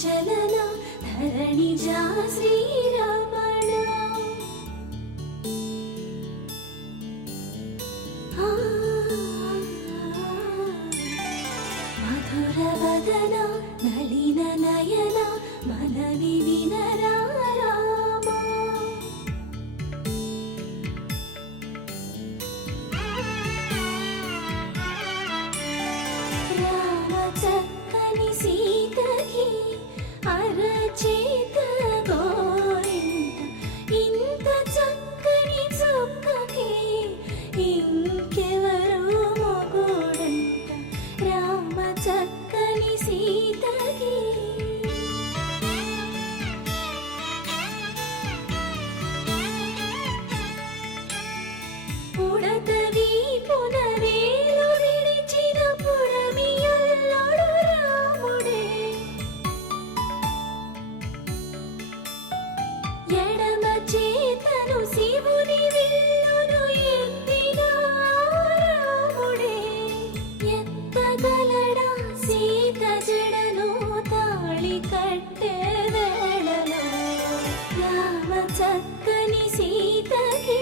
చలన ధరణిజా శ్రీరమణ మధుర వదన నళిన నయన మనవి వినరా రామా రామ చక్కని సీతకి అరచేత గోరింట ఇంత చక్కని చుక్కకి ఇంకెవరు మొగుడంట రామ చక్కని సీతకి ఉడత వీపున వేలు విడిచిన పుడమియల్లుడు రాముడే ఎడమ చేతను శివుని విల్లును ఎత్తిన రాముడే ఎత్తగలడా సీత జడను తాళి కట్టే వేళలో రామ చక్కని సీతకి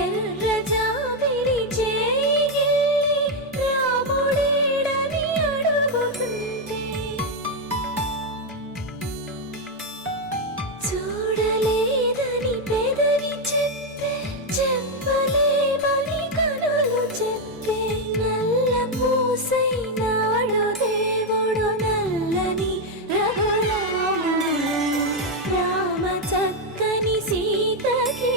ఎర్ర జాబిలి చేయి రాముడేడని అడుగుతుంటే చూడలేదని పెదవి చెప్పే చెప్పలేమని కనులు చెప్పే నల్ల పూసైనాడు దేవుడు నల్లని రఘురాముడు రామ చక్కని సీతకి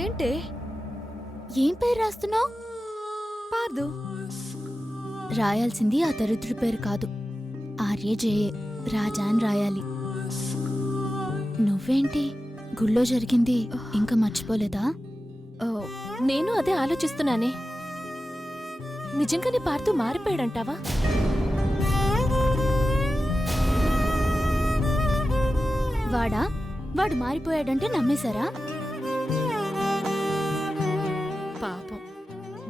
ఏంటే ఏం పేరు రాస్తున్నావు? పార్దు. రాయాల్సింది ఆ దరిద్రుడి పేరు కాదు, ఆర్యజేయే రాజా అని రాయాలి. నువ్వేంటి గుళ్ళో జరిగింది ఇంకా మర్చిపోలేదా? నేను అదే ఆలోచిస్తున్నానే. నిజంగానే పార్దు మారిపోయాడంటావా? వాడు మారిపోయాడంటే నమ్మేశారా? పాపం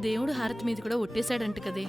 దేవుడు హారతి మీద కూడా ఒట్టేశాడంట కదే.